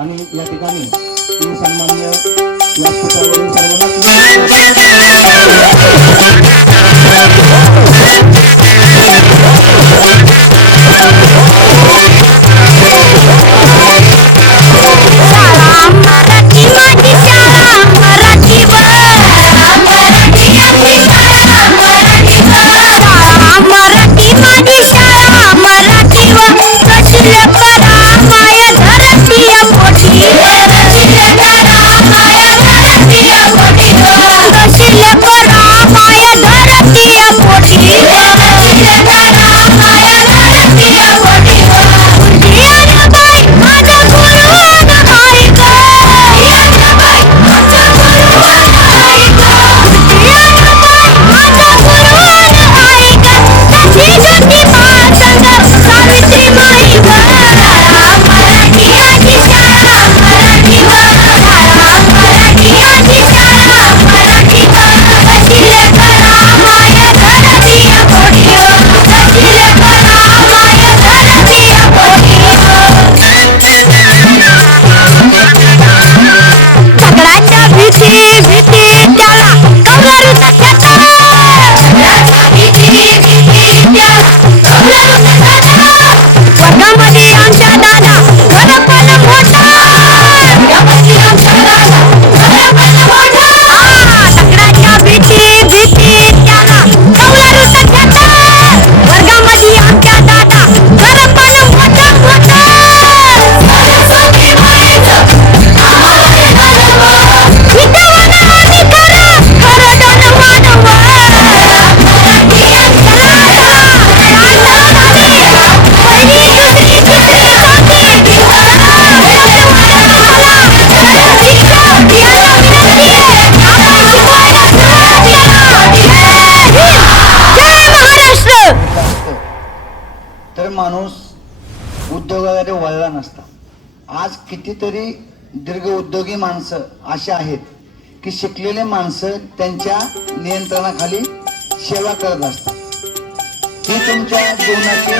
आणि या ठिकाणी मी सन्माननीय व्यासपीठावरील सर्वांना माणूस उद्योगाकडे वळला नसता. आज कितीतरी दीर्घ उद्योगी माणसं अशी आहेत की शिकलेले माणसं त्यांच्या नियंत्रणाखाली सेवा करत असतात. ही तुमच्या जीवनाची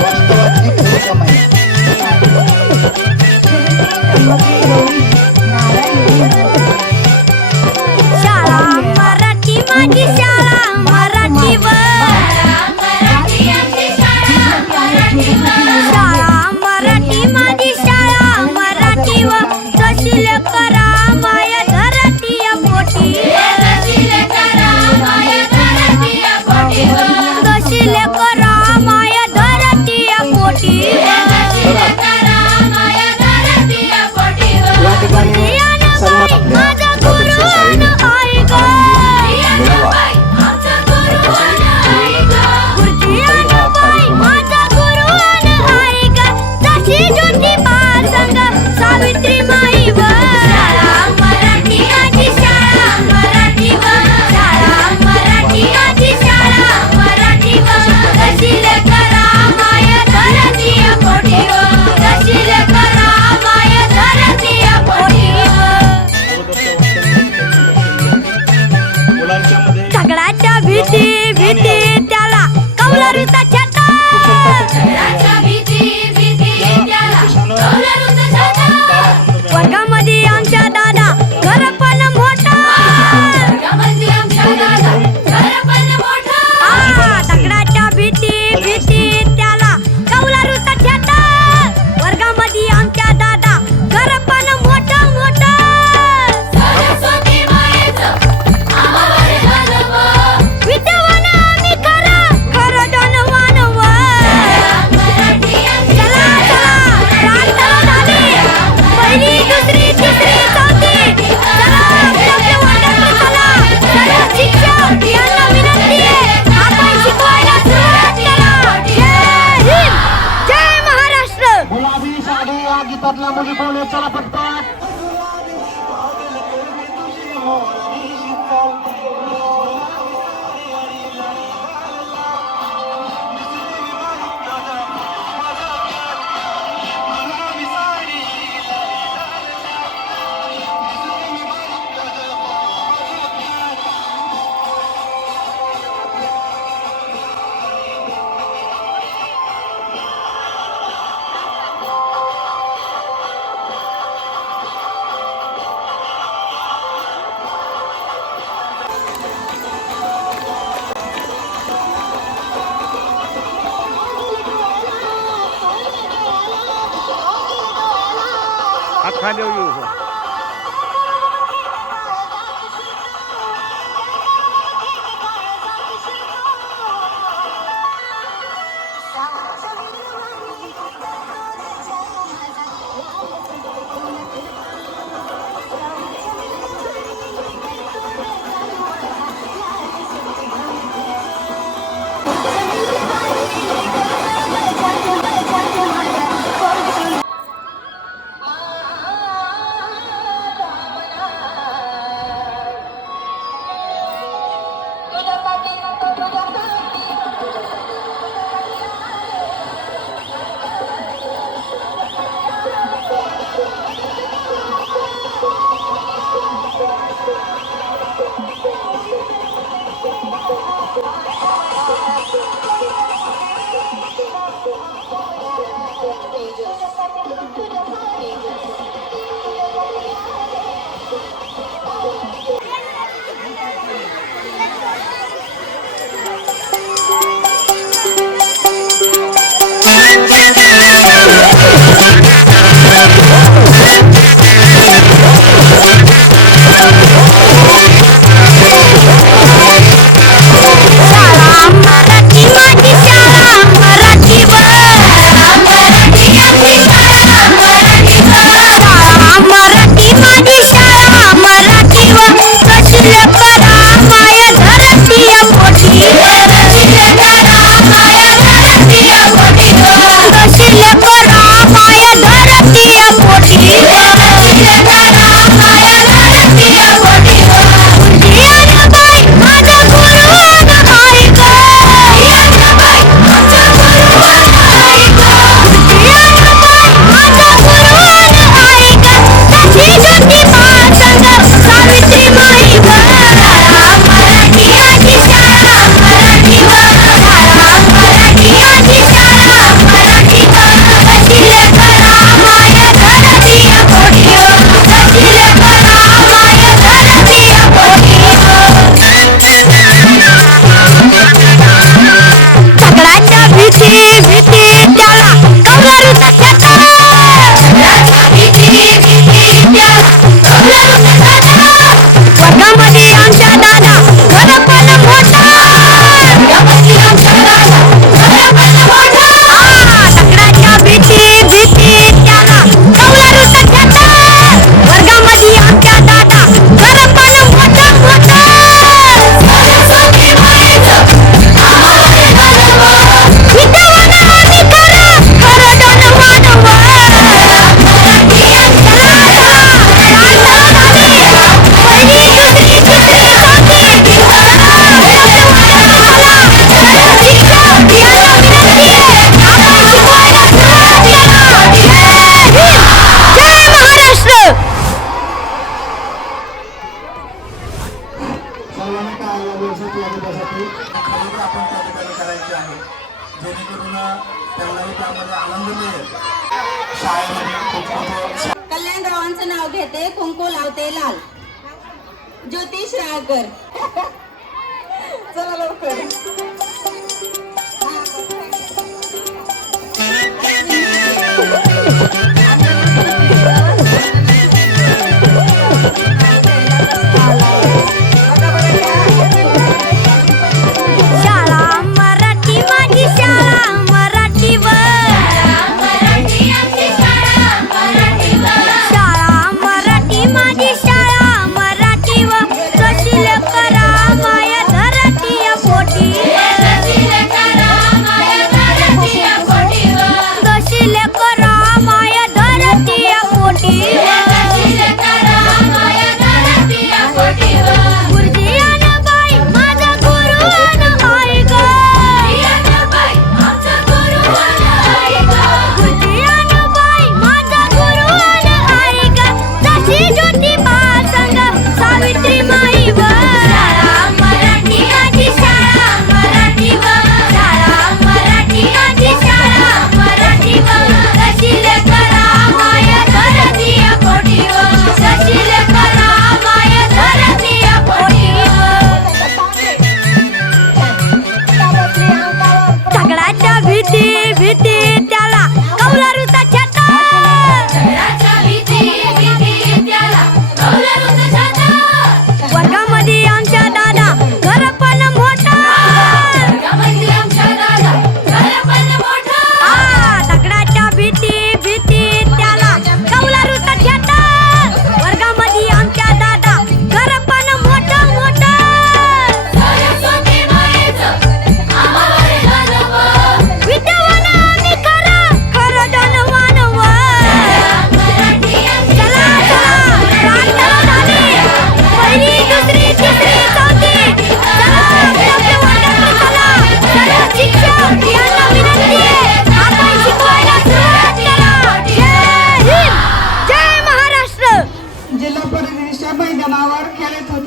वास्तवाची खरी कमाई आहे. शाळा मराठी माझी शाळा मराठीवर शाळा मराठी माझी शाळा मराठीवर तशील करा माया धरतीया पोटी तशील करा माया धरतीया पोटी तशील करा माया धरतीया पोटी माझा गुरु आई ग सावित्री माई शाळा मराठी माझी शाळा मराठीवर शाळा मराठी माझी शाळा मराठीवर तशील करा माया धरतीया पोटीवर तशील करा माया धरतीया पोटीवर सगळ्याच्या भीती भीती त्याला कौलारूचा छटा सगळ्याच्या भीती भीती त्याला कौलारूचा छटा वर्गामध्ये आमच्या दादा घर पण मोठा वर्गामध्ये आमच्या दादा घर पण मोठा दगडाच्या भीती भीती त्याला कौलारूचा छटा वर्गामध्ये आमच्या दादा घर पण मोठा मोठा सरस्वती मायेचं आम्हाला गर्व विद्यावान आम्ही खरं धनवान चला चला प्रार्थना झाली पहिली दुसरी तिसरी चौथी चला आपल्या वाट्यात चला सर्व शिक्षक यांना विनंती आहे आपण शिकवायला सुरुवात करा. जय हिंद जय महाराष्ट्र. गुलाबी साडी या गीतातल्या मुली बोले चला पटपट. हात खांद्यावर घेऊ कल्याण रावांचं नाव घेते, कुंकू लावते लाल. ज्योतिष राळकर. चला लवकर. माया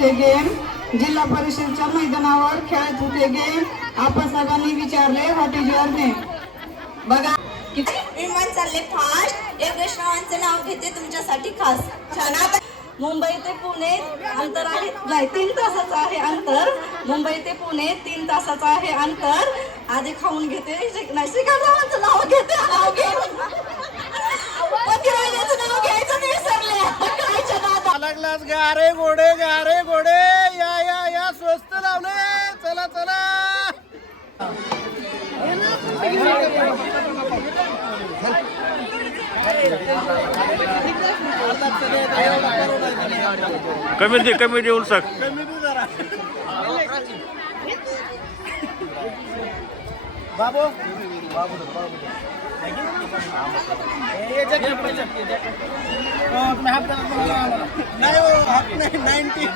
होते गेम, जिल्हा परिषदच्या मैदानावर खेळत होते गेम. आपण सर्वांनी विचारले व्हॉट इज युअर नेम. बघा किती विमान चालले फास्ट. एक वैष्णवांचं नाव घेते तुमच्यासाठी खास. छान. आता मुंबई ते पुणे अंतर आहे, नाही 3 तासाचं आहे अंतर. मुंबई ते पुणे 3 तासाचं आहे अंतर. आधी खाऊन घेते, नाही शिखररावांचं नाव घेते. पतिराजाचं नाव घ्यायचं नाही विसरले. खायच्या दादा लागलाच गारे घोडे या या या स्वस्त लावले. चला चला कमी देऊन सक बाबू नाही 90